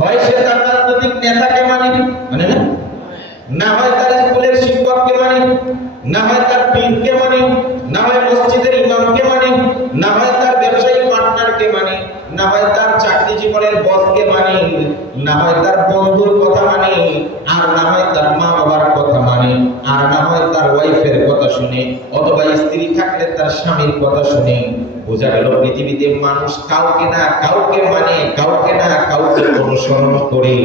হয় সে তার রাজনৈতিক নেতাকে মানে মানে না, না হয় তার স্কুলের শিক্ষককে মানে, না হয় তার পীরকে মানে, না হয় মসজিদের ইমামকে মানে, না হয় তার ব্যবসায়ী পার্টনারকে মানে, না হয় তার চাকরি জীবনের বসকে মানে, না হয় তার বন্ধুর কথা মানে, আর না হয় তার মা বাবার কথা মানে, আর না হয় তার ওয়াইফের কথা শুনে, অথবা স্ত্রী থাকলে তার স্বামীর কথা শুনে। বোঝা গেল পৃথিবীতে মানুষ কাউকে না কাউকে মানে, কাউকে না কাউকে অনুসরণ করে।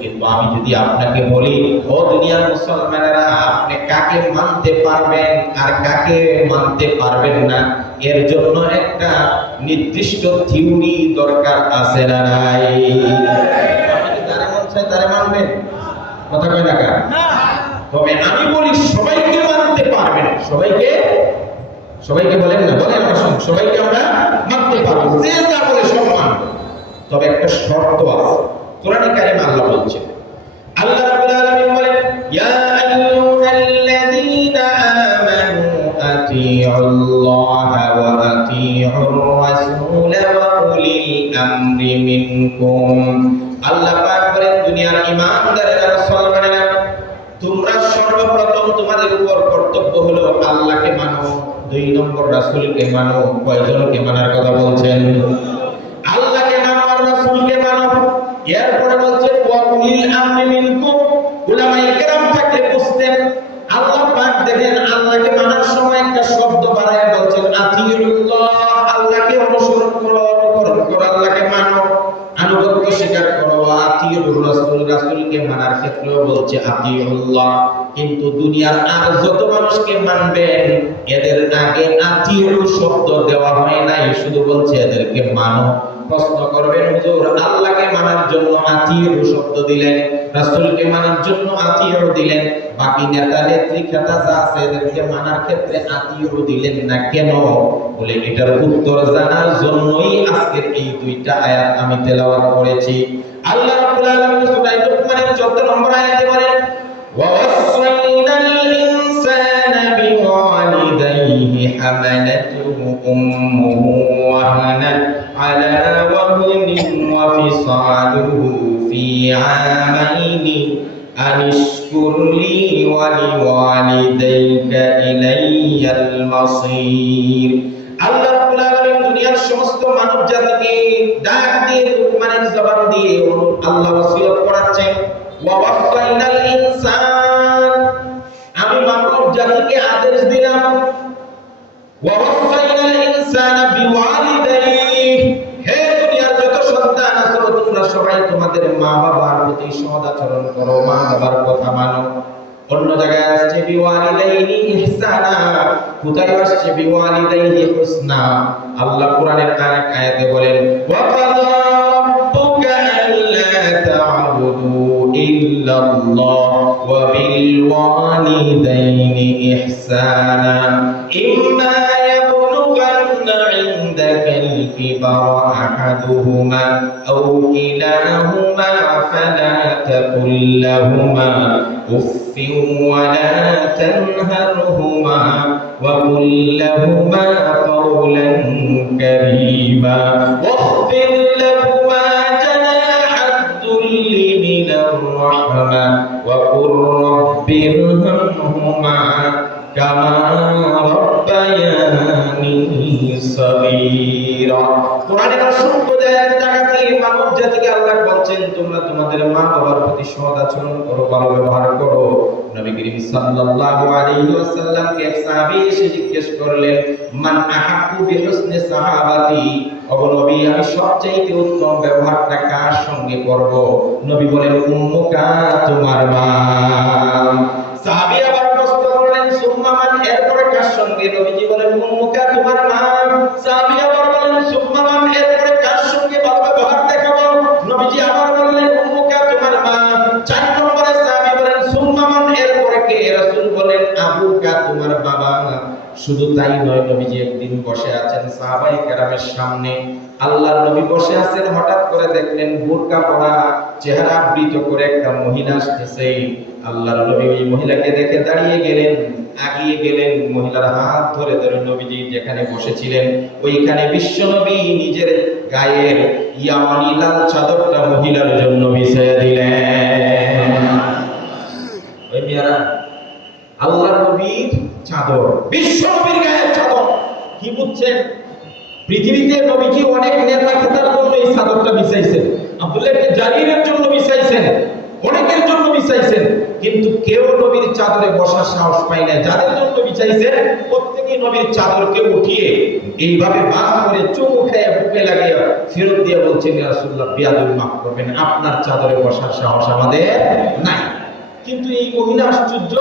কিন্তু আমি যদি আপনাকে বলি, ও দুনিয়ার মুসলমানেরা, আপনি কাকে মানতে পারবেন আর কাকে মানতে পারবেন না, এর জন্য একটা নির্দিষ্ট থিওরি দরকার আছে না নাই? আপনি যারে মন চায় তারে মানবেন, কথা কয় না কার? তবে আমি বলি সবাইকে মানতে পারবেন, সবাইকে, সবাইকে বলেন না, বলেন আমার সঙ্গে, সবাইকে আমরা মানতে পারবো, যে যা বলে সব মানব। তবে একটা শর্ত আছে, কোরআনে কারিমে আল্লাহ বলছেন, আল্লাহ রাব্বুল আলামিন বলেন, ইয়া আইয়ুহাল্লাযীনা আমানু আতিউল্লাহা ওয়া আতিউর রাসূল ওয়া উলিল আমরি মিনকুম। আল্লাহ পাক বলেন, দুনিয়ার ঈমানদারেরা, মুসলমানেরা, তোমরা সর্বপ্রথম তোমাদের উপর কর্তব্য হলো আল্লাহকে মানো, দুই নম্বর রাসূলকে মানো। কয়জনকে মানার কথা বলছেন? আল্লাহকে মানো আর রাসূলকে মানো। এরপরে বলছে ওয়া উলিল আমরি মিনকুম, উলামায়ে কেরাম থাকলে বুঝতেন। আল্লাহ পাক দেখেন আল্লাহকে মানার সময় একটা শব্দ বাড়ায় বলছেন আতিউল্লাহ, আল্লাহকে অনুসরণ করো, অনুকরণ করো, আল্লাহকে মানো, আনুগত্য স্বীকার করো। আতিউর রাসূল, রাসূলকে মানার ক্ষেত্রেও বলছে আতিউল্লাহ। কিন্তু দুনিয়ার আর যত মানুষকে মানবেন, এদের আগে আতিউর শব্দ দেওয়া হয় নাই, শুধু বলছে এদেরকে মানো। প্রশ্ন করবেন, হুজুর আল্লাহকে মানার জন্য আতিউর শব্দ দিলেন, রাসূলকে মানার জন্য আতিউর দিলেন, বাকি নেতা নেত্রী খেতা যা আছে এদেরকে মানার ক্ষেত্রে আতিউর দিলেন না কেন? বলে এটার উত্তর জানার জন্যই আজকের এই দুইটা আয়াত আমি তেলাওয়াত করেছি। আল্লাহ রাব্বুল আলামিন সূরা লুকমানের 14 নম্বর আয়াতে বলেন, وَوَصَّيْنَا الْإِنسَانَ بِوَالِدَيْهِ حَمَلَتْهُ أُمُّهُ وَهْنًا عَلَى وَهْنٍ وَفِصَالُهُ فِي عَامَيْنِ أَنِ اشْكُرْ لِي وَلِوَالِدَيْكَ إِلَيَّ الْمَصِيرُ। আল্লাহ রাব্বুল আলামিন দুনিয়ার সমস্ত মানব জাতিকে ডাক দিয়ে লুকমানের জবান দিয়ে আল্লাহ ওসিয়ত করাচ্ছেন, ওয়াওয়াসাইনাল ইনসান, আমি মানব জাতিকে আদেশ দিলাম, ওয়াওয়াসাইনাল ইনসানা বিওয়ালিদাইহি, হে দুনিয়ার যত সন্তান আছো তোমরা সবাই তোমাদের মা বাবার প্রতি সদাচরণ করো, মা বাবার কথা মানো। অন্য জায়গায় আসছে বিওয়ালিদাইহি ইহসানা, কোথায় আসছে বিওয়ালিদাইহি হুসনা। আল্লাহ কোরআনের আরেক আয়াতে বলেন, ওয়া ক্বাদা রাব্বুকা আল্লা তা'বুদু ইল্লাল্লাহ ওয়া বিল ওয়ালিদাইনি ইহসানা ইম্মা ইয়াবলুগান্না ইনদাকাল কিবারা আহাদুহুমা আও কিলাহুমা ফালা তাকুল লাহুমা উফফিন ওয়া লা তানহারহুমা ওয়া কুল লাহুমা قولا كريما واخفض لهما جناح الذل من الرحمة وقل رب ارحمهما كما ربياني صغيرا। কোরআনের অসংখ্য জায়গাতে মানব জাতিকে আল্লাহ বলছেন তোমরা তোমাদের মা বাবার প্রতি সৎ আচরণ করো, ভালো ব্যবহার করো। নবী করিম সাল্লাল্লাহু আলাইহি ওয়াসাল্লামকে এক সাহাবী এসে জিজ্ঞেস করলেন, মান আহাব্বু বিহুসনি সাহাবাতি, ও নবী আমি সবচেয়ে উত্তম ব্যবহারটা কার সঙ্গে করব? নবী বলেন, উম্মুকা, তোমার মা। সাহাবী আবার প্রশ্ন করলেন, সুম্মা মান, এরপরে কার সঙ্গে? নবীজি বলেন, উম্মুকা, তোমার মা। সাহাবী আবার বলেন, সুম্মা মান, এরপরে কার সঙ্গে ভালো ব্যবহার দেখাবো? নবীজি আবার বললেন, উম্মুকা, তোমার মা। 4 নম্বরে সাহাবী বলেন, সুম্মা মান, এরপরে কে? রাসূল বলেন, আবুকা, তোমার বাবা। শুধু তাই নয়, নবীজি একদিন বসে আছেন সাহাবায়ে কেরামের সামনে, আল্লাহর নবী বসে আছেন, হঠাৎ করে দেখলেন বোরকা পরা, চেহারা আবৃত করে একটা মহিলা আসতেছে। আল্লাহর নবী ওই মহিলাকে দেখে দাঁড়িয়ে গেলেন, আগিয়ে গেলেন, মহিলার হাত ধরে ধরে নবীজি যেখানে বসেছিলেন ওইখানে বিশ্ব নবী নিজের গায়ের ইয়ামানি লাল চাদরটা মহিলার জন্য বিছিয়ে দিলেন। ওই মিয়ারা, আল্লাহর নবীর চাদর, বিশ্ব নবীর গায়ের চাদর, কি বুঝছেন? পৃথিবীতে নবীজি অনেক নেতা খেতার জন্য এই চাদরটা বিছাইছেন, আব্দুল্লাহ ইবনে জারিরের জন্য বিছাইছেন, অনেকের জন্য বিছাইছেন, কিন্তু কেউ নবীর চাদরে বসার সাহস পায় না। যাদের জন্য বিছাইছেন প্রত্যেকই নবীর চাদরকে উঠিয়ে এইভাবে বাস করে চুমু খেয়ে বুকে লাগিয়ে ফেরত দিয়ে বলছেন, ইয়া রাসূলুল্লাহ বিয়াদবি মাফ করবেন, আপনার চাদরে বসার সাহস আমাদের নাই। কিন্তু এই মহিলা আশ্চর্য,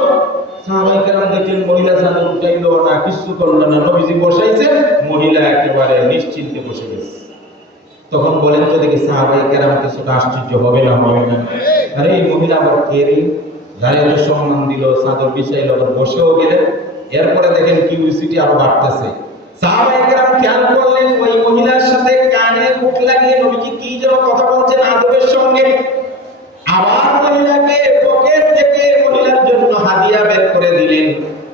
সাহাবায়ে কেরাম দেখলেন মহিলা চাদর উঠাইলো না, কিছু করলো না, নবীজি বসাইছেন, মহিলা একেবারে নিশ্চিন্তে বসে গেছে। তখন বলেন তো দেখি সাহাবায়ে কেরাম কিছুটা আশ্চর্য হবে না, হবে না? আরে এই মহিলা আবার কে রে? দাঁড়িয়ে সম্মান দিল, চাদর বিছাইলো, আবার বসেও গেলেন। এরপরে দেখেন কিউরিসিটি আরো বাড়তেছে। সাহাবায়ে কেরাম খেয়াল করলেন ওই মহিলার সাথে কানে মুখ লাগিয়ে নবীজি কি যেন কথা বলছেন আদবের সঙ্গে। আবার মহিলাকে পকেট থেকে মহিলার জন্য হাদিয়া বের করে দিলেন।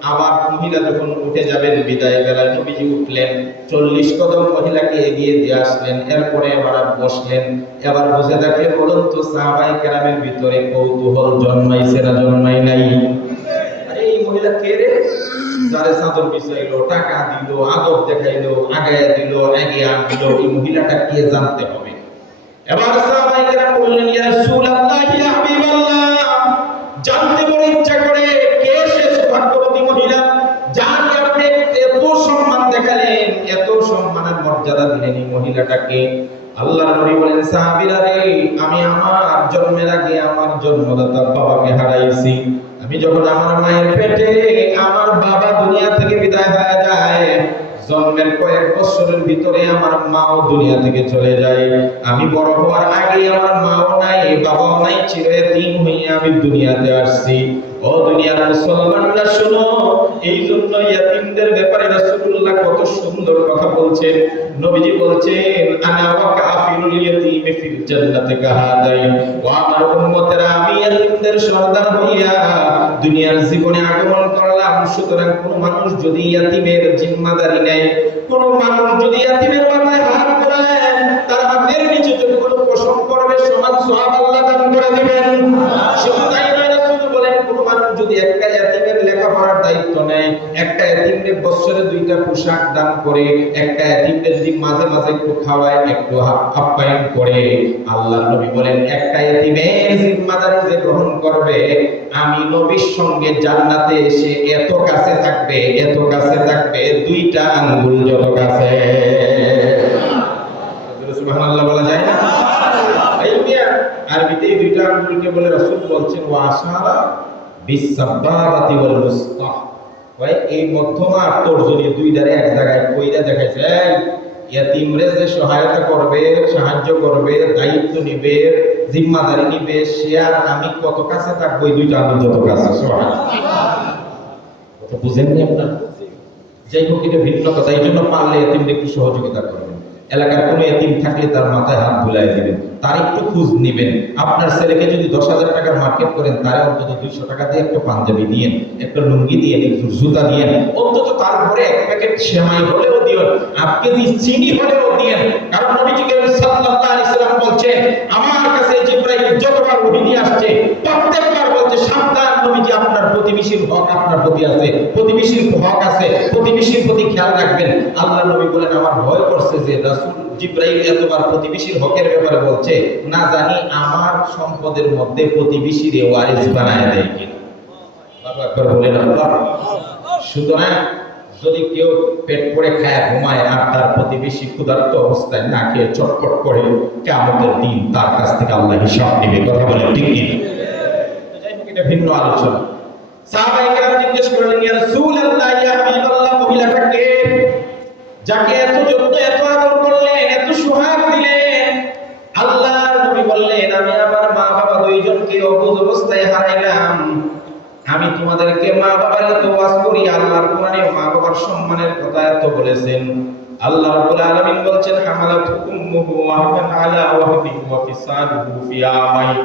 আবার মহিলা যখন উঠে যাবেন বিদায় বেলায় নবীজি উঠলেন, 40 কদম মহিলাকে এগিয়ে দিয়ে আসলেন, এরপরে আবার বসলেন। এবার বসে থাকলে বলুন তো সাহাবায়ে কেরামের ভিতরে কৌতূহল জন্মাইছে না জন্মাই নাই? আরে এই মহিলা কে রে? যারে চাদর বিছাইলো, টাকা দিল, আদব দেখাইলো, আগায়া দিল, এগিয়ে আনলো, এই মহিলাটা কে জানতে হবে। এবার সাহাবায়ে কেরাম বললেন, ইয়া রাসূলুল্লাহ, ইয়া হাবিবাল্লাহ, জানতে বড় ইচ্ছা করে কে সে সৌভাগ্যবতী মহিলা যাকে আপনি এত সম্মান দেখালেন, এত সম্মানের মর্যাদা দিলেন এই মহিলাটাকে। আল্লাহর নবী বলেন, সাহাবীরা রে, আমি আমার জন্মের আগে আমার জন্মদাতা বাবাকে হারাইছি। আমি যখন আমার মায়ের পেটে আমার বাবা দুনিয়া থেকে বিদায় হয়ে যায়, জন্মের কয়েক বছরের ভিতরে আমার মাও দুনিয়া থেকে চলে যায়। আমি বড় হওয়ার আগে আমার মাও নাই, বাবাও নাই, চিরয়তীম হয়ে আমি দুনিয়াতে আসছি। ও দুনিয়ার মুসলমানরা শোনো, এই জন্য ইয়াতীমদের ব্যাপারে রাসূলুল্লাহ কত সুন্দর কথা বলছেন। নবীজি বলছেন, আনা ওয়া কাফিরুল ইয়াতীম ফিল জান্নাতি কাহাদাইন। ও আমার উম্মতেরা, আমি ইয়াতীমদের সর্দার হইয়া দুনিয়ার জীবনে আগমন করলাম। সুতরাং কোন মানুষ যদি ইয়াতীমের জিম্মাদারি নেয়, কোন মানুষ যদি ইয়াতীমের মাথায় হাত বুলায়, তার হাতের নিচে যদি কোনো পশম করবে, সমান সওয়াব আল্লাহ দান করে দিবেন। শুধু তাই নয়, রাসূল বলেন, কোন মানুষ যদি একটা ইয়াতীমের লেখাপড়ার দায়িত্ব নেয়, একটা ইয়াতীমকে বছরে 2টা পোশাক দান করে, একটা ইয়াতীমকে যদি মাঝে মাঝে একটু খাওয়ায়, একটু আপ্যায়ন করে, আল্লাহর নবী বলেন, একটা ইয়াতীমের জিম্মাদারি যে গ্রহণ করবে, আমি নবীর সঙ্গে জান্নাতে এসে এত কাছে থাকবে, এত কাছে থাকবে, 2টা আঙ্গুল যত কাছে। সুবহানাল্লাহ বলা যায় না? এই মিয়া আরবিতে 2টা আঙ্গুলকে বলে রাসূল বলছেন, ওয়া আশারা বিসাবাবাতি ওয়াল মুস্তাহ। ভাই এই মধ্যমা তর্জনী 2 ধারে এক জায়গায় কইরা দেখাইছে, ইয়াতীমরে যে সহায়তা করবে, সাহায্য করবে, দায়িত্ব নিবে, জিম্মাদারি নিবে, সে আর আমি কত কাছে থাকবো, এই 2টা আঙ্গুল যত কাছে। সুবহানাল্লাহ, কথা বুঝেননি আপনারা? যাই হোক, এটা ভিন্ন কথা। এই জন্য পারলে এতিমদের একটু সহযোগিতা করবেন। এলাকার কোনো এতিম থাকলে তার মাথায় হাত বুলাই দিবেন, তার একটু খোঁজ নিবেন। আপনার ছেলেকে যদি 10,000 টাকার মার্কেট করেন, তারে অন্তত 200 টাকা দিয়ে একটা পাঞ্জাবি দিয়েন, একটা লুঙ্গি দিয়েন, একটু জুতা দিয়েন, অন্তত তারপরে 1 প্যাকেট সেমাই হলেও দিয়েন, 1 কেজি চিনি হলেও দিয়েন। কারণ নবীজি সাল্লাল্লাহু আলাইহি ওয়াসাল্লাম বলছেন, আমার কাছে জিবরাইল যতবার ওহী নিয়ে আসছে, প্রত্যেকবার বলছে, সাবধান, নবীজি আপনার প্রতিবেশীর হক আপনার প্রতি আছে, প্রতিবেশীর হক আছে, প্রতিবেশীর প্রতি খেয়াল রাখবেন। আল্লাহর নবী বলেন, আমার ভয় করছে যে রাসূল জিবরাইল এতবার প্রতিবেশীর হকের ব্যাপারে বলছে, না জানি আমার সম্পদের মধ্যে প্রতিবেশীর ওয়ারিস বানায় দেয় কিনা। আল্লাহু আকবার বলেন আল্লাহ। সুতরাং যদি কেউ পেট পড়ে খায় ঘুমায় আর তার প্রতিবেশী ক্ষুধার্ত অবস্থায় না খেয়ে চটপট করে, কিয়ামতের দিন তার কাছ থেকে আল্লাহ হিসাব নেবে। কথা বলেন ঠিক কি? যাই হোক, এটা ভিন্ন আলোচনা। সাহাবায়ে কেরাম জিজ্ঞেস করলেন, ইয়া রাসূলুল্লাহ, ইয়া হাবিবাল্লাহ, মহিলাটা কে যাকে এত যত্ন, এত আদর করলেন, এত সোহাগ দিলেন? আল্লাহর নবী বললেন, আমি আমার মা বাবা 2জনকে অবুঝ অবস্থায় হারাইলাম। আমি তোমাদেরকে মা বাবার এত ওয়াজ করি, আল্লাহর কোরআনে মা বাবার সম্মানের কথা এত বলেছেন, আল্লাহ রাব্বুল আলামিন বলছেন হামালাতু উম্মুহু ওয়াহনান আলা ওয়াহনিন ওয়া ফিসালুহু ফি আমাইন।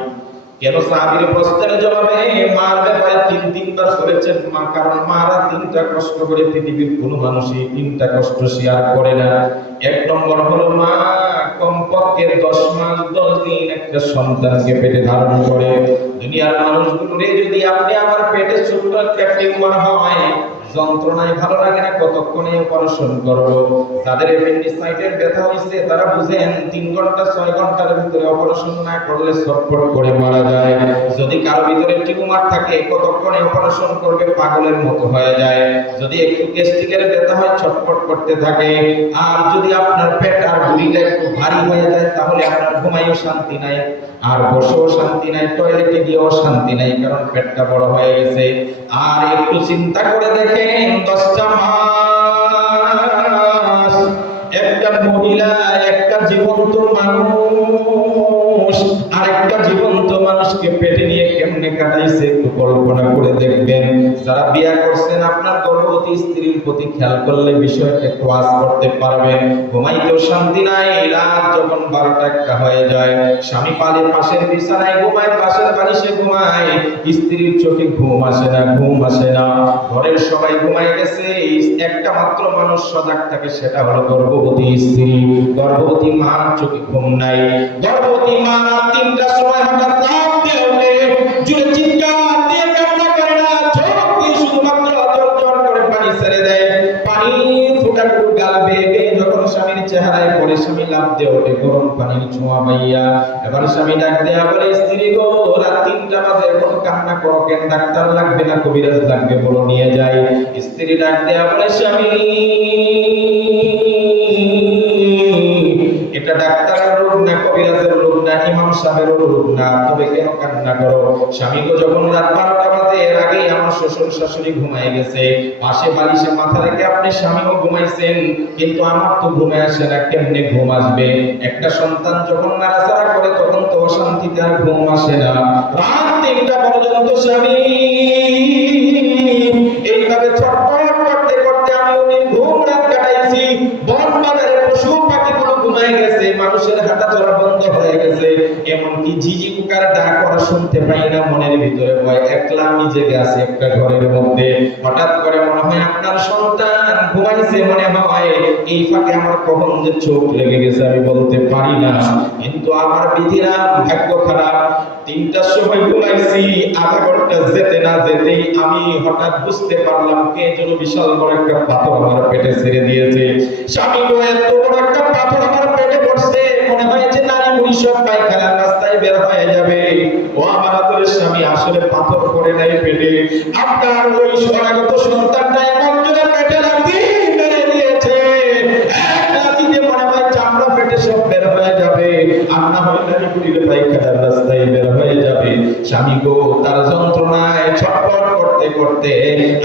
কেন সাহাবীর প্রশ্নের জবাবে মার ব্যাপারে তিনবার বলেছেন মা, কারণ মারা তিনটা কষ্ট করে পৃথিবীর কোনো মানুষই তিনটা কষ্ট শেয়ার করে না। এক নম্বর হলো মা কমপক্ষে 10 মাস 10 দিন একটা সন্তানকে পেটে ধারণ করে। দুনিয়ার মানুষগুলোরে যদি আপনি আমার পেটে ছোট্ট একটা টিউমার হয়, যন্ত্রণায় ভালো লাগে না, কতক্ষণে অপারেশন করব। যাদের অ্যাপেন্ডিসাইটের ব্যথা হইছে তারা বুঝেন 3 ঘন্টা 6 ঘন্টার ভিতরে অপারেশন না করলে ছটফট করে মারা যায়। যদি কারো ভিতরে টিউমার থাকে কতক্ষণে অপারেশন করবে, পাগলের মতো হয়ে যায়। যদি একটু গ্যাস্ট্রিকের ব্যথা হয় ছটফট করতে থাকে। আর যদি আপনার পেট আর বুড়িটা একটু ভারী হয়ে যায় তাহলে আপনার ঘুমাইও শান্তি নাই, আর বসেও শান্তি নাই, টয়লেটে গিয়েও শান্তি নাই, কারণ পেটটা বড় হয়ে গেছে। আর একটু চিন্তা করে দেখেন 10টা মাস একটা মহিলা একটা জীবন্ত মানুষ আর একটা জীবন্ত মানুষকে পেটে নিয়ে কেমনে কাটাইছে একটু কল্পনা করে দেখবেন। যারা বিয়ে করছেন আপনার গর্ভবতী স্ত্রীর প্রতি খেয়াল করলে বিষয়টা একটু আঁচ করতে পারবেন। ঘুমাইতেও শান্তি নাই, রাত যখন 12টা-1টা হয়ে যায়, স্বামী পাশের বিছানায় ঘুমায়, পাশের বালিশে ঘুমায়, স্ত্রীর চোখে ঘুম আসে না, ঘুম আসে না। ঘরের সবাই ঘুমায় গেছে, একটা মাত্র মানুষ সজাগ থাকে, সেটা হলো গর্ভবতী স্ত্রী। গর্ভবতী মার চোখে ঘুম নাই। গর্ভবতী মা 3টার সময় হঠাৎ রাত দিয়ে ওঠে, জুড়ে চিৎকার দিয়ে কান্না করে না, চোখ দিয়ে শুধুমাত্র জড় করে পানি ছেড়ে দেয়। পানি ফোঁটাটুকু গাল বেয়ে বেয়ে যখন স্বামীর চেহারায় পড়ে, স্বামী লাফ দিয়ে ওঠে গরম পানির ছোঁয়া পাইয়া। এবার স্বামী ডাক দেয়া বলে, স্ত্রী গো, রাত 3টা বাজে এখন কান্না করো কেন? ডাক্তার লাগবে না কবিরাজ লাগবে, বলো নিয়ে যাই। স্ত্রী ডাক দেয়া বলে, স্বামী এটা ডাক্তারের রোগ না, কবিরাজের রোগ না, ইমাম সাহেবের রোগ না, তবে কেন কান্না করো? স্বামী গো, যখন রাত 12টা বাজে এর আগেই আমার শ্বশুর শাশুড়ি ঘুমায় গেছে, পাশে বালিশে মাথা রেখে আপনি স্বামীও ঘুমাইছেন, কিন্তু আমার তো ঘুমে আসে না, কেমনে ঘুম আসবে? একটা সন্তান যখন নাড়াচাড়া করে তখন তো অশান্তিতে আর ঘুম আসে না। রাত 3টা পর্যন্ত স্বামী এইভাবে ছটফট করতে করতে আমি ঘুম রাত কাটাইছি। বন বাজারে পশু পাখিগুলো ঘুমায় গেছে, মানুষের হাঁটা চলা বন্ধ হয়ে গেছে, এমনকি ঝিঝি পোকার ডাক করা শুনতে পাই না। মনের ভিতরে ভয়, একলা নিজে গেছে একটা ঘরের মধ্যে। হঠাৎ করে মনে হয় আপনার সন্তান ঘুমাইছে, মনে হয় এই ফাঁকে আমার কখন যে চোখ লেগে গেছে আমি বলতে পারি না। কিন্তু আমার বিধিরা ভাগ্য খারাপ, 3টার সময় ঘুমাইছি, আধা ঘন্টা যেতে না যেতেই আমি হঠাৎ বুঝতে পারলাম কে যেন বিশাল বড় একটা পাথর আমার পেটে ছেড়ে দিয়েছে। স্বামী গো, এত বড় একটা পাথর আমার পেটে পড়ছে, মনে হয়েছে নারী বুড়ি সব পায়খানার রাস্তায় বের হয়ে যাবে। ও আমার আদরের স্বামী, আসলে পাথর পড়ে নাই পেটে, আপনার ওই স্বর্গত সন্তানটা এমন জোরে পেটে লাগি মেরে দিয়েছে, এক লাথিতে মনে হয় চামড়া পেটে সব বের হয়ে যাবে, আর না হয় নারী বুড়ির পায়খানার রাস্তায় বের হয়ে যাবে। স্বামী গো, তার যন্ত্রণায় ছটফট করতে করতে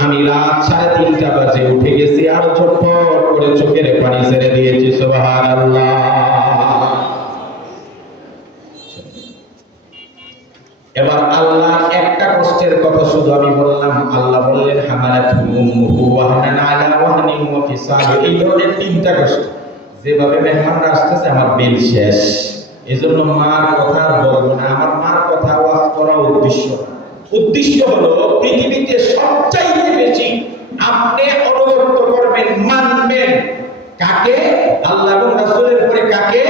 আমি রাত 3:30 বাজে উঠে গেছি, আর ছটফট করে চোখের পানি ছেড়ে দিয়েছি। সুবহানাল্লাহ। এবার আল্লাহ একটা কষ্টের কথা শুধু আমি বললাম, আল্লাহ বললেন হামালাতু উম্মুহু ওয়াহনান আলা ওয়াহনিন ওয়া ফিসালুহু। এই ধরনের 3টা কষ্ট। যেভাবে মেহমানরা আসতেছে আমার বিল শেষ, এজন্য মার কথা বলবো না। আমার মার কথা ওয়াজ করা উদ্দেশ্য হলো পৃথিবীতে সবচাইতে বেশি আপনি অনুগত করবেন, মানবেন কাকে? আল্লাহ এবং রাসূলের পরে কাকে?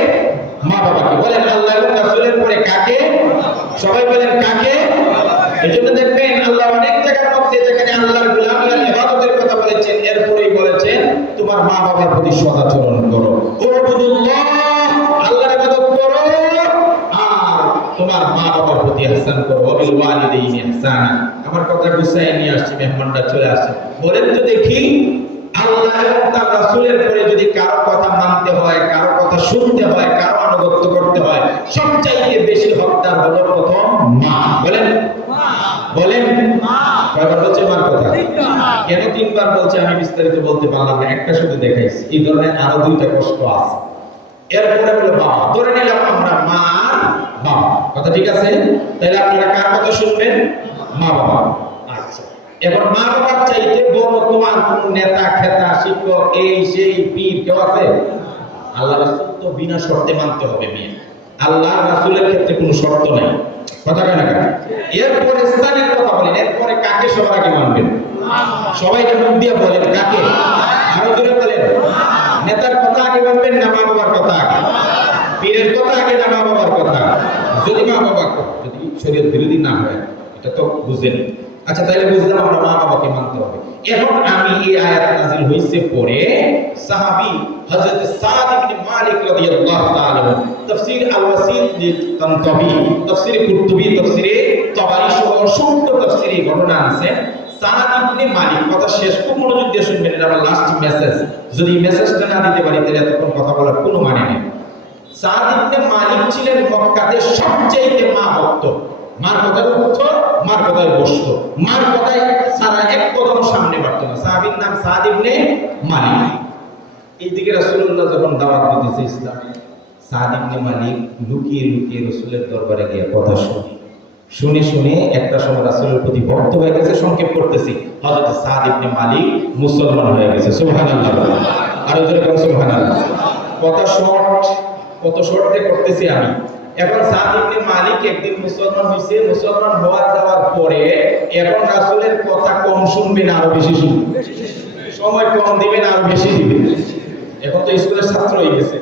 মা বাবাকে। বলেন আল্লাহ এবং রাসূলের পরে কাকে? সবাই বলেন কাকে? এজন্য দেখবেন আল্লাহ অনেক জায়গার মধ্যে যেখানে আল্লাহর গোলামি আর ইবাদতের কথা বলেছেন, এরপরেই বলেছেন তোমার মা বাবার প্রতি সদাচরণ করো। উবুদুল্লাহ, আল্লাহর ইবাদত করো, আর তোমার মা বাবার প্রতি ইহসান করো। ওয়াবিল ওয়ালিদাইনি ইহসানা। আমার কথা গুছাইয়ে নিয়ে আসছি, মেহমানরা চলে আসে। বলেন তো দেখি, আল্লাহ এবং তার রাসূলের পরে যদি কারো কথা মানতে হয়, কারো কথা শুনতে হয়, কারো আনুগত্য করতে হয়, সবচাইতে বেশি হকদার হলো প্রথম মা। বলেন মা। বলেন মা। কয়বার বলছে মার কথা? কেন 3বার বলছে আমি বিস্তারিত বলতে পারলাম না, একটা শুধু দেখাইছি। এই ধরনের আরো 2টা কষ্ট আছে। এরপরে হলো বাবা। ধরে নিলাম আমরা মা আর বাবা, কথা ঠিক আছে? তাহলে আপনারা কার কথা শুনবেন? মা বাবা। আচ্ছা, এখন মা বাবার চাইতে বড় তোমার কোন নেতা খেতা শিক্ষক এই সেই পীর কেউ আছে? আল্লাহ রাসূল তো বিনা শর্তে মানতে হবে মেয়ে। আল্লাহ রাসূলের ক্ষেত্রে কোনো শর্ত নাই। কথা কেন কেন? এরপরে স্থানের কথা বলেন, এরপরে কাকে সবার আগে মানবেন? সবাই মুখ দিয়ে বলেন কাকে? আরো জোরে বলেন। নেতার কথা আগে মানবেন না মা বাবার কথা আগে? পীরের কথা আগে না মা বাবার কথা? যদি মা বাবা যদি শরীয়ত বিরোধী না হয়, এটা তো বুঝেন। আচ্ছা তাহলে বুঝলাম আমরা মা বাবাকে মানতে হবে। এখন আমি এই আয়াত নাযিল হইছে পরে সাহাবী হযরত সাদ ইবনে মালিক রাদিয়াল্লাহু তাআলা তাফসীর আল-ওয়াসিত লিতানতাবি, তাফসীর কুরতুবী, তাফসীরে তাবারী সহ অসংখ্য তাফসীরে ঘটনা আছে। সাদ ইবনে মালিক, কথা শেষ খুব মনোযোগ দিয়ে শুনবেন, এটা আমার লাস্ট মেসেজ। যদি মেসেজটা না দিতে পারি তাহলে এতক্ষণ কথা বলার কোনো মানে নেই। সাদ ইবনে মালিক ছিলেন মক্কাতে সবচেয়ে মা ভক্ত। মার কথায় উঠতো, মার কথায় বসতো, মার কথায় সারা এক কদম সামনে বাড়তো না। সাহাবীর নাম সাদ ইবনে মালিক। এইদিকে রাসূলুল্লাহ যখন দাওয়াত দিতেছে ইসলামে, সাদ ইবনে মালিক লুকিয়ে লুকিয়ে রাসূলের দরবারে গিয়ে কথা শুনে শুনে একটা সময় রাসূলের প্রতি ভক্ত হয়ে গেছে। সংক্ষেপ করতেছি, হযরত সাদ ইবনে মালিক মুসলমান হয়ে গেছে। সুবহানাল্লাহ। আরো জোরে বলুন সুবহানাল্লাহ। কথা শর্ট, কত শর্টে করতেছি আমি। এখন সাদ ইবনে মালিক একদিন মুসলমান হইছে। মুসলমান হওয়ার যাওয়ার পরে এখন রাসূলের কথা কম শুনবে না আরো বেশি শুনবে? সময় কম দিবে না আরো বেশি দিবে? এখন তো স্কুলের ছাত্র হয়ে গেছে।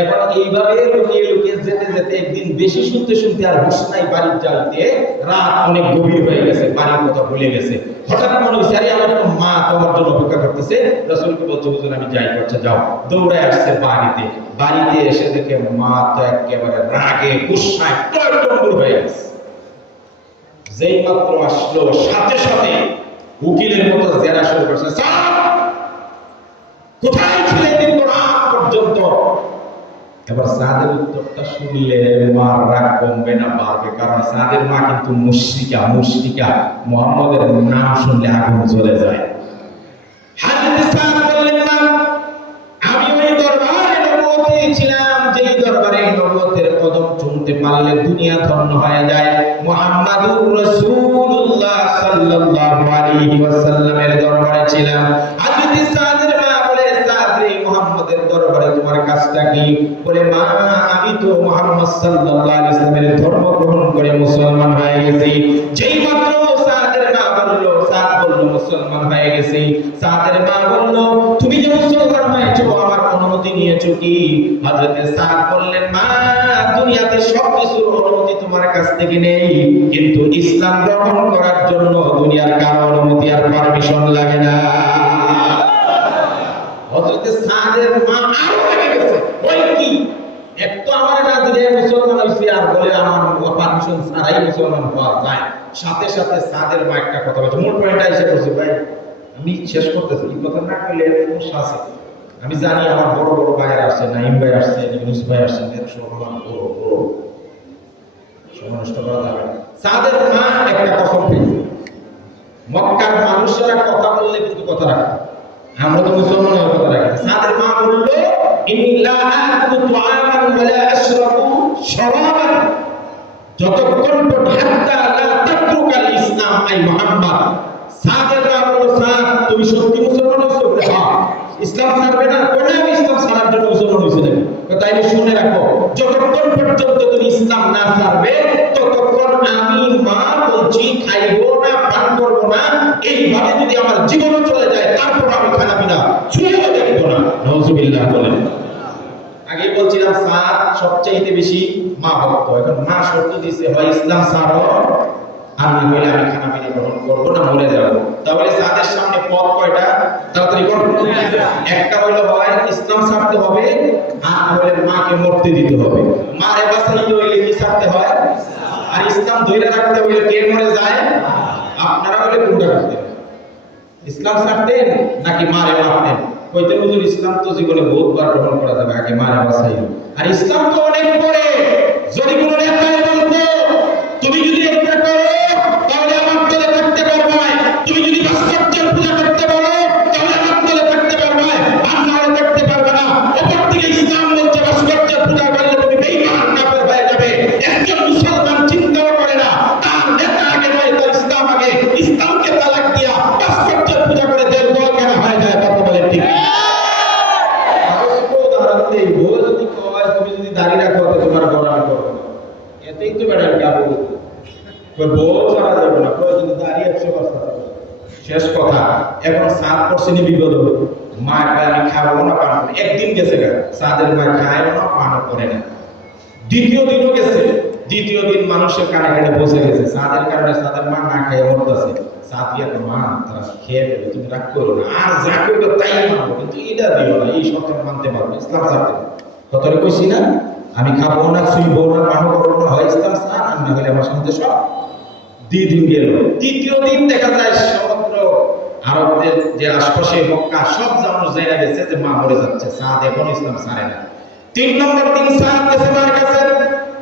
এখন এইভাবে লুকিয়ে লুকিয়ে যেতে যেতে একদিন বেশি শুনতে শুনতে আর হুঁশ নাই বাড়ির যাইতে, রাত অনেক গভীর হয়ে গেছে, বাড়ির কথা ভুলে গেছে। হঠাৎ মনে হয়েছে আরে আমার তো মা তোমার জন্য অপেক্ষা করতেছে। রাসূলকে বলছে হুজুর আমি যাই, করছে যাও। দৌড়ায় আসছে বাড়িতে। বাড়িতে এসে দেখে মা তো একেবারে রাগে গুসায় টলটম্বুর হয়ে গেছে। যেই মাত্র আসলো সাথে সাথে উকিলের মতো জেরা শুরু করছে, স্যার কোথায় ছিলেন দিন রাত পর্যন্ত? এবার সাদের উত্তরটা শুনলে মার রাগ কমবে না বাড়বে, কারণ সাদের মা কিন্তু মুশরিকা, মুহাম্মদের নাম শুনলে আগুন জ্বলে যায়। হযরত সাদ বললেন না, আমি ওই দরবারে নবুয়তে ছিলাম যেই দরবারে নবুয়তের কদম চুমতে পারলে দুনিয়া ধন্য হয়ে যায়। মুহাম্মাদুর রাসূলুল্লাহ সাল্লাল্লাহু আলাইহি ওয়াসাল্লামের দরবারে ছিলাম। হযরত সাদের মা বলে, সাদ রে মুহাম্মাদের দরবারে তোমার কাজটা কি? বলে, মা আমি তো মুহাম্মদ সাল্লাল্লাহু আলাইহি ওয়াসাল্লামের ধর্ম গ্রহণ করে মুসলমান হয়ে গেছি। যেই মাত্র সাদের মা বলল, সাদ বলল মুসলমান হয়ে গেছি। সাদের মা বলল, তুমি যে মুসলমান হয়েছো আমার অনুমতি নিয়েছো কি? হযরত সাদ বললেন, মা দুনিয়াতে সবকিছুর অনুমতি তোমার কাছ থেকে নেই, কিন্তু ইসলাম গ্রহণ করার জন্য দুনিয়ার কারো অনুমতি আর পারমিশন লাগে না। হযরত সাদের মা আরো রেগে গেছে, ওই কি এক তো আমার নাজরে মুসলমান হইছে আর বলে আমার পারমিশন ছাড়াই মুসলমান হওয়া যায়। সাথে সাথে সাদের মা একটা কথা বলছে, মূল পয়েন্টটা এসে বলছে, ভাই আমি শেষ করতেছি, এই কথা না করলে সমস্যা আছে। আমি জানি আমার বড় বড় ভাইয়েরা আসছে, নাইম ভাই আসছে, ইউনুস ভাই আসছে, সমান বড় বড় সমানষ্ট করা যাবে। সাদের মা একটা কসম পেয়েছে, মক্কার মানুষেরা কথা বললে কিন্তু কথা রাখে, আমরা তো মুসলমানের কথা রাখি। সাদের মা বলল, ইন্না আকুতু তুআমান ওয়ালা আশরাবু শারাবান, যতক্ষণ হাত্তা লা তাতরুকাল ইসলাম আই মুহাম্মদ। সাদের মা বলল, সাদ তুমি সত্যি মুসলমান হইছো? হ্যাঁ। ইসলাম ছাড়বে না? কোন আমি ইসলাম ছাড়ার জন্য মুসলমান হইছে নাকি? তাইলে শুনে রাখো, যতক্ষণ পর্যন্ত তুমি ইসলাম না ছাড়বে ততক্ষণ আমি মা বলছি খাইবো না, পান করবো না। এইভাবে যদি আমার জীবন চলে যায় তারপর আমি খানা পিনা ছুঁয়েও দেখবো না। নাউজুবিল্লাহ বলেন। আগে বলছিলাম সাদ সবচাইতে বেশি মা ভক্ত। এখন মা শর্ত দিয়েছে, হয় ইসলাম ছাড়ো আর না হলে আমি খানা পিনা গ্রহণ করবো না, মরে যাবো। তাহলে সাদের সামনে পথ কয়টা? তাড়াতাড়ি করুন। একটা হলো হয় ইসলাম ছাড়তে হবে, আর না হলে মাকে মরতে দিতে হবে। মারে বাঁচাইতে হইলে কি ছাড়তে হয়? আর ইসলাম ধরে রাখতে হইলে কে মরে যায়? আপনারা হলে কোনটা করতেন? ইসলাম ছাড়তেন নাকি মারে মারতেন? কইতে হুজুর ইসলাম তো জীবনে বহুতবার গ্রহণ করা যাবে, আগে মারে বাঁচাইল। আর ইসলাম তো অনেক পরে। যদি কোনো নেতায় বলতো তুমি যদি এটা করো তাহলে আমার দলে থাকতে পারবে, তুমি যদি ভাস্কর্যের পূজা করতে পারো তাহলে আমার দলে থাকতে পারবে, আর না হলে থাকতে পারবে না। অপর দিকে ইসলাম বলছে ভাস্কর্যের পূজা করলে তুমি বেঈমান কাফের হয়ে যাবে। একজন মুসলমান চিন্তাও করে না, তার নেতা আগে নয় তার ইসলাম আগে। ইসলামকে তালাক দিয়া নাই কাবু বউ সারা যাবে না প্রয়োজনে দাঁড়িয়ে 100 বার শেষ কথা। এখন সাত পড়ছেনি বিপদ মা আমি খাবো না পান করে একদিন গেছে গা সাদের মা খায়ও না পানও করে না। দ্বিতীয় দিনও গেছে, দ্বিতীয় দিন মানুষের কানে কানে বসে গেছে সাদের কারণে সাদের মা না খেয়ে মরতেছে। সাদ গিয়ে মা তারা খেয়ে ফেলে তুমি রাগ করো না আর যা করবে তাই মানবো কিন্তু এটা দিও না এই সব মানতে পারবো ইসলাম ছাড়তে কতটা কইছি না আমি খাবো না শুইবো না পানও করবো না হয় ইসলাম ছাড় আর না হলে আমার সঙ্গে সব। দিন গেল, তৃতীয় দিন দেখা যায় সমগ্র আরবদের যে আশপাশে মক্কা সব মানুষ জেনে গেছে যে মা মরে যাচ্ছে সাদ এখন ইসলাম ছাড়ে না। 3 নম্বর দিন সাদ গেছে মার কাছে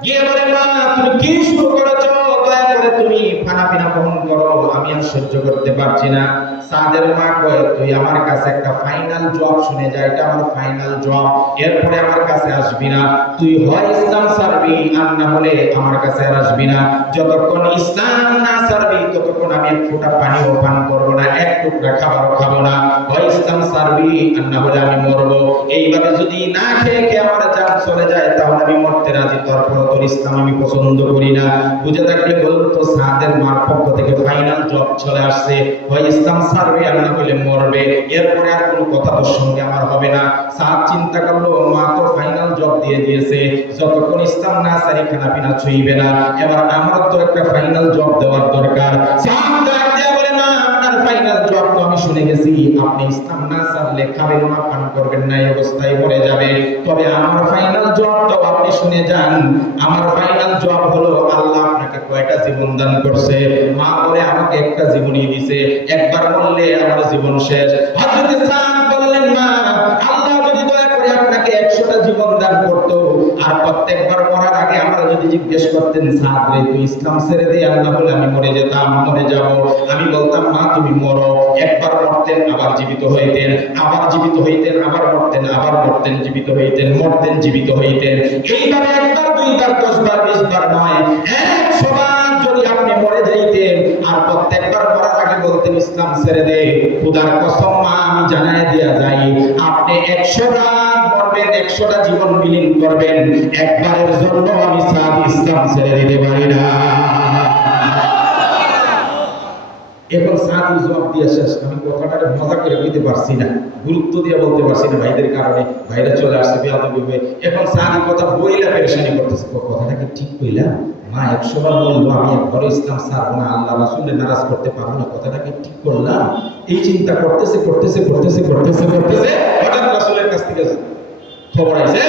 গিয়ে বলে মা তুমি কি শুরু করেছো দয়া করে তুমি খানা পিনা বহন করো আমি আর সহ্য করতে পারছি না। সাদের মা কয় তুই আমার কাছে একটা ফাইনাল জব শুনে যা এটা আমার ফাইনাল জব এরপরে আমার কাছে আসবি না তুই হয় ইসলাম ছাড়বি আর না হলে আমার কাছে আর আসবি না যতক্ষণ ইসলাম না ছাড়বি ততক্ষণ আমি এক ফোঁটা পানিও পান করবো না এক টুকরা খাবারও খাবো না হয় ইসলাম ছাড়বি আর না হলে আমি মরবো এইভাবে যদি না খেয়ে খেয়ে আমার জান চলে যায় তাহলে আমি মরতে রাজি তারপর তোর ইসলাম আমি পছন্দ করি না। বুঝে থাকলে বলুন তো সাদের মার পক্ষ থেকে ফাইনাল জব চলে আসছে হয় ইসলাম ছাড়বে আর না হলে মরবে এরপরে আর কোনো কথা তোর সঙ্গে আমার হবে না। সাদ চিন্তা করলো মা তো ফাইনাল জব দিয়ে দিয়েছে যতক্ষণ ইসলাম না ছাড়ি খানা পিনা ছুঁইবে না এবার আমার তো একটা ফাইনাল জব দেওয়ার দরকার। সাদ ডাক দিয়ে বলে মা আপনার ফাইনাল জব তো আমি শুনে গেছি আপনি ইসলাম না ছাড়লে খাবেন না পান করবেন না এই অবস্থায় মরে যাবে তবে আমার ফাইনাল জব তো আপনি শুনে যান আমার ফাইনাল জব হলো আল্লাহ আপনাকে কয়টা জীবন দান করছে। মা বলে আমাকে একটা জীবনই দিয়েছে একবার বললে আমার জীবন শেষ। হযরত সাদ বললেন মা আল্লাহ যদি দয়া করে আপনাকে 100টা জীবন দান করতো আর প্রত্যেকবার মরার আগে আমরা যদি জিজ্ঞেস করতেন সাদ রে তুই ইসলাম ছেড়ে দে আল্লাহ বলে আমি মরে যেতাম মরে যাব আমি বলতাম মা তুমি মরো একবার মরতেন আবার জীবিত হইতেন আবার জীবিত হইতেন আবার মরতেন আবার মরতেন জীবিত হইতেন মরতেন জীবিত হইতেন এইভাবে একবার দুইবার 10 বার 20 বার নয় 100 বার যদি আপনি মরে যাইতেন আর প্রত্যেকবার মরার আগে বলতেন ইসলাম ছেড়ে দে খোদার কসম মা আমি জানায় দেয়া যাই আপনি 100 বার মরবেন 100টা জীবন বিলীন করবেন একবারের জন্য আমি সাদ ইসলাম ছেড়ে দিতে পারি না। এখন সাদ জবাব দিয়ে শেষ আমি কথাটাকে মজা করে কইতে পারছি না গুরুত্ব দিয়ে বলতে পারছি না ভাইদের কারণে ভাইরা চলে আসছে বেয়াদবি হয়ে এখন সাদ কথা বইলা পেরেশানি করতেছে কথাটা কি ঠিক কইলাম মা 100 বার বললো আমি একবার ইসলাম ছাড়বো না আল্লাহ রাসূলের নারাজ করতে পারবো না কথাটা কি ঠিক করলাম এই চিন্তা করতেছে হঠাৎ রাসূলের কাছ থেকে খবর আইছে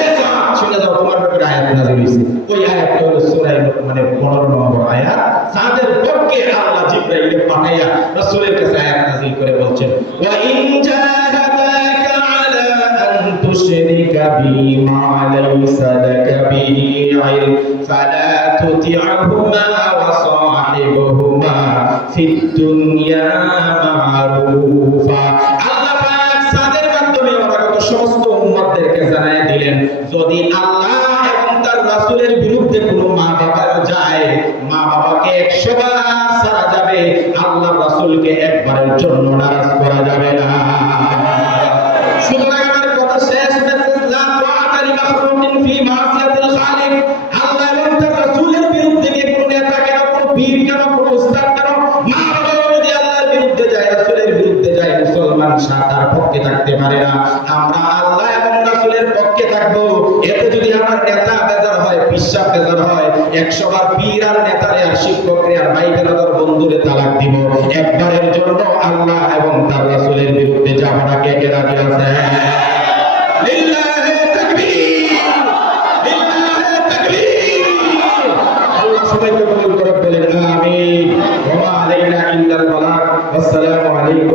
শুনে যাও তোমার ব্যাপারে আয়াত নাযিল হইছে ওই আয়াতটা হলো সূরা মানে 15 নম্বর আয়াত সাদের পক্ষে আল্লাহ জিবরাইলকে পাঠাইয়া রাসূলের কাছে আয়াত নাযিল করে বলছেন ওয়া ইন জাহাদাকা আলা আন তুশরিকা বি মা লাইসা লাকা বিহি ইলম ফালা তুতি'হুমা ওয়া সাহিবহুমা ফিদ দুনিয়া মা'রুফা। আল্লাহ পাক সাদের মাধ্যমে ওরা সমস্ত উম্মতদেরকে জানায় দিলেন যদি আল্লাহ এবং তার রাসূলের বিরুদ্ধে কোনো মা বাবা যায় মা বাবাকে 100 বার ছাড়া যাবে আল্লাহ রাসূলকে একবারের জন্য নারাজ করা যাবে না। সুতরাং আমার কথা শেষ মেসেজ লা তাআতা লি মাখলুকিন ফি মাসিয়াতিল খালিক আল্লাহ এবং তার রাসূলের বিরুদ্ধে কে কোনো নেতা কেন কোনো পীর কেন কোনো উস্তাদ কেন মা বাবা যদি আল্লাহর বিরুদ্ধে যায় রাসূলের বিরুদ্ধে যায় মুসলমান তার পক্ষে থাকতে পারে না। আমরা আল্লাহ এবং রাসূলের পক্ষে থাকবো এতে যদি আমার নেতা বেজার হয় বিশ্বাস বেজার হয় 100 বার পীর আর নেতারে আর শিক্ষকরে আর ভাই বেরাদার বন্ধুরে তালাক দিব একবারের জন্য আল্লাহ এবং তার রাসূলের বিরুদ্ধে যাব না কে কে রাজি আছে লিল্লাহি তাকবীর লিল্লাহি তাকবীর আল্লাহ সবাইকে কবুল করে বলেন আমিন ওয়া মা আলাইনা ইল্লাল বালাগ। আসসালামু আলাইকুম।